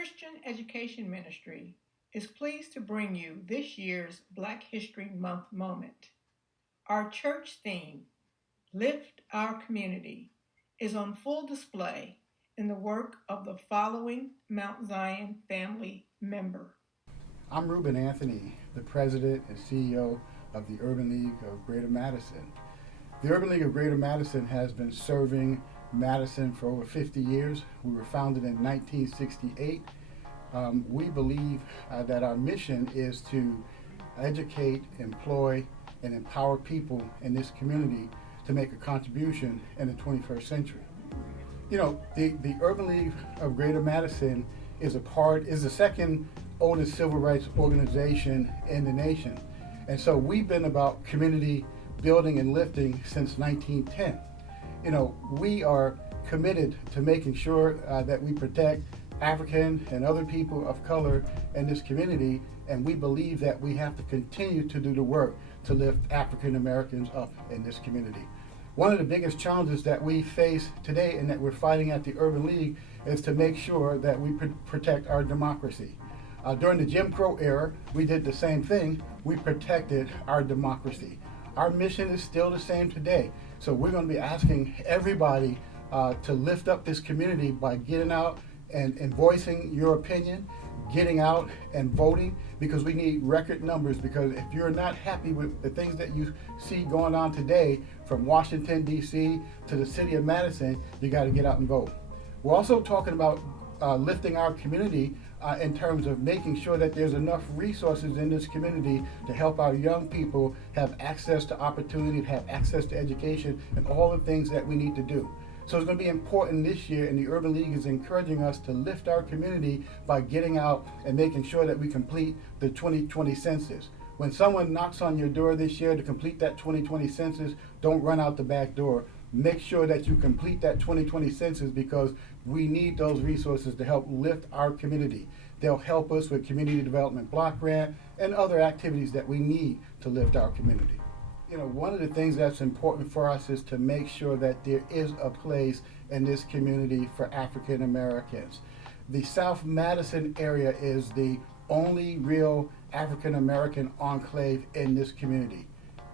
Christian Education Ministry is pleased to bring you this year's Black History Month moment. Our church theme, Lift Our Community, is on full display in the work of the following Mount Zion family member. I'm Ruben Anthony, the President and CEO of the Urban League of Greater Madison. The Urban League of Greater Madison has been serving Madison for over 50 years. We were founded in 1968. We believe that our mission is to educate, employ, and empower people in this community to make a contribution in the 21st century. You know, the Urban League of Greater Madison is the second oldest civil rights organization in the nation. And so we've been about community building and lifting since 1910. You know, we are committed to making sure that we protect African and other people of color in this community, and we believe that we have to continue to do the work to lift African Americans up in this community. One of the biggest challenges that we face today and that we're fighting at the Urban League is to make sure that we protect our democracy. During the Jim Crow era, we did the same thing. We protected our democracy. Our mission is still the same today. So we're going to be asking everybody to lift up this community by getting out and voicing your opinion, getting out and voting, because we need record numbers. Because if you're not happy with the things that you see going on today, from Washington, D.C. to the city of Madison, you got to get out and vote. We're also talking about lifting our community in terms of making sure that there's enough resources in this community to help our young people have access to opportunity, have access to education, and all the things that we need to do. So it's going to be important this year, and the Urban League is encouraging us to lift our community by getting out and making sure that we complete the 2020 census. When someone knocks on your door this year to complete that 2020 census, don't run out the back door. Make sure that you complete that 2020 census, because we need those resources to help lift our community. They'll help us with community development block grant and other activities that we need to lift our community. You know, one of the things that's important for us is to make sure that there is a place in this community for African Americans. The South Madison area is the only real African American enclave in this community.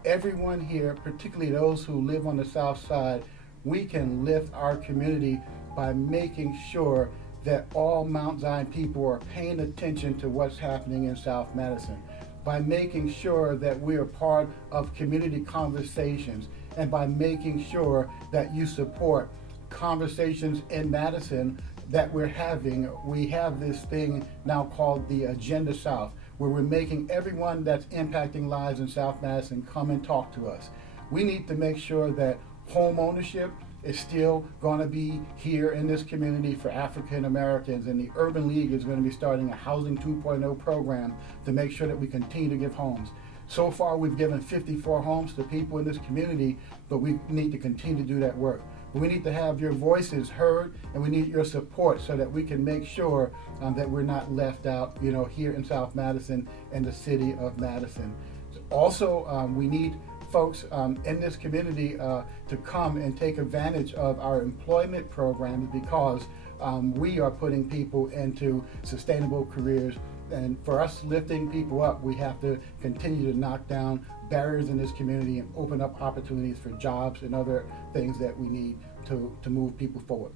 Everyone here, particularly those who live on the South Side, we can lift our community by making sure that all Mount Zion people are paying attention to what's happening in South Madison, by making sure that we are part of community conversations, and by making sure that you support conversations in Madison that we're having. We have this thing now called the Agenda South, where we're making everyone that's impacting lives in South Madison come and talk to us. We need to make sure that home ownership is still going to be here in this community for African Americans, and the Urban League is going to be starting a Housing 2.0 program to make sure that we continue to give homes. So far, we've given 54 homes to people in this community, but we need to continue to do that work. We need to have your voices heard, and we need your support so that we can make sure that we're not left out, you know, here in South Madison and the city of Madison. Also, we need folks in this community to come and take advantage of our employment programs, because we are putting people into sustainable careers. And for us lifting people up, we have to continue to knock down barriers in this community and open up opportunities for jobs and other things that we need to move people forward.